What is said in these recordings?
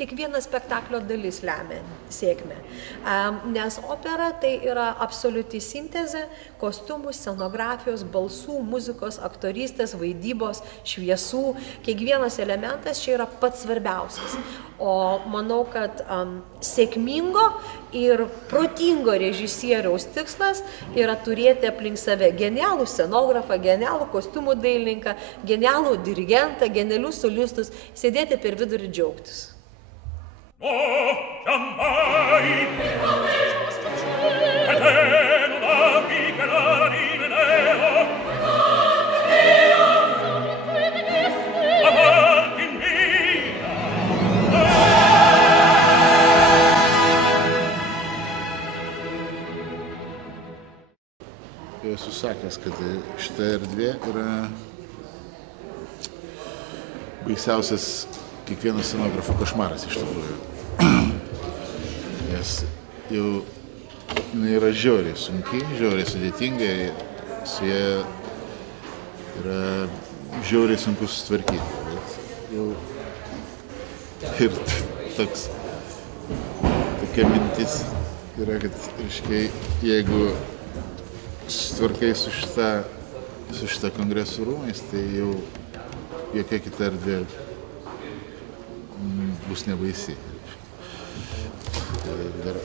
kiekviena spektaklio dalis lemia sėkmę. Nes opera tai yra absoliuti sintezė kostiumų, scenografijos, balsų, muzikos, aktorystės, vaidybos, šviesų. Kiekvienas elementas čia yra pats svarbiausias. O manau, kad sėkmingo ir protingo režisieriaus tikslas yra turėti aplink save genialų scenografą, genialų kostiumų dailininką, genialų dirigentą, genialius solistus, sėdėti per vidurį džiaugtis. Esu sakęs, kad šita erdvė yra baisiausias kiekvieno scenografo košmaras iš tikrųjų. Nes jau jinai yra žiauriai sunki, žiauriai sudėtinga, su ja yra žiauriai sunku susitvarkyti. Bet jau ir tokia mintis yra, kad reiškia, jeigu susitvarkai su šita kongresų rūmais, tai jau jokia kita erdvė bus nebaisi. Dar,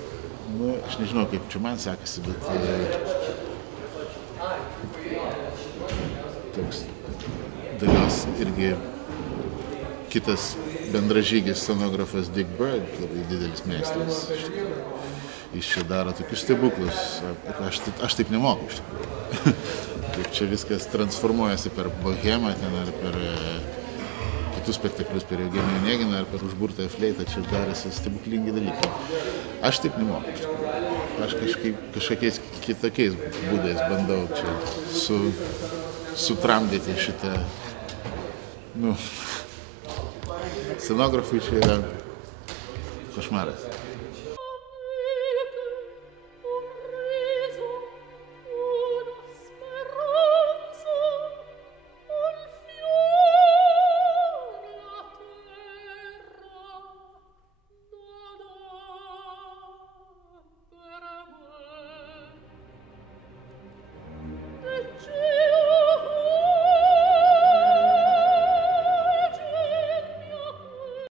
aš nežinau, kaip čia man sekasi, bet toks dalios irgi kitas bendražygis scenografas Dick Bird, labai didelis meistras. Jis čia daro tokius stebuklus, aš taip nemoku iš tikrųjų. Kaip čia viskas transformuojasi per Bohemą, ten ar per kitus spektaklius, per Eugenijų Oneginą ar per Užburtąją fleitą, čia darėsi stebuklingi dalykai. Aš taip nemoku iš tikrųjų. Aš kažkokiais kitokiais būdais bandau čia sutramdyti šitą, scenografui čia yra košmaras.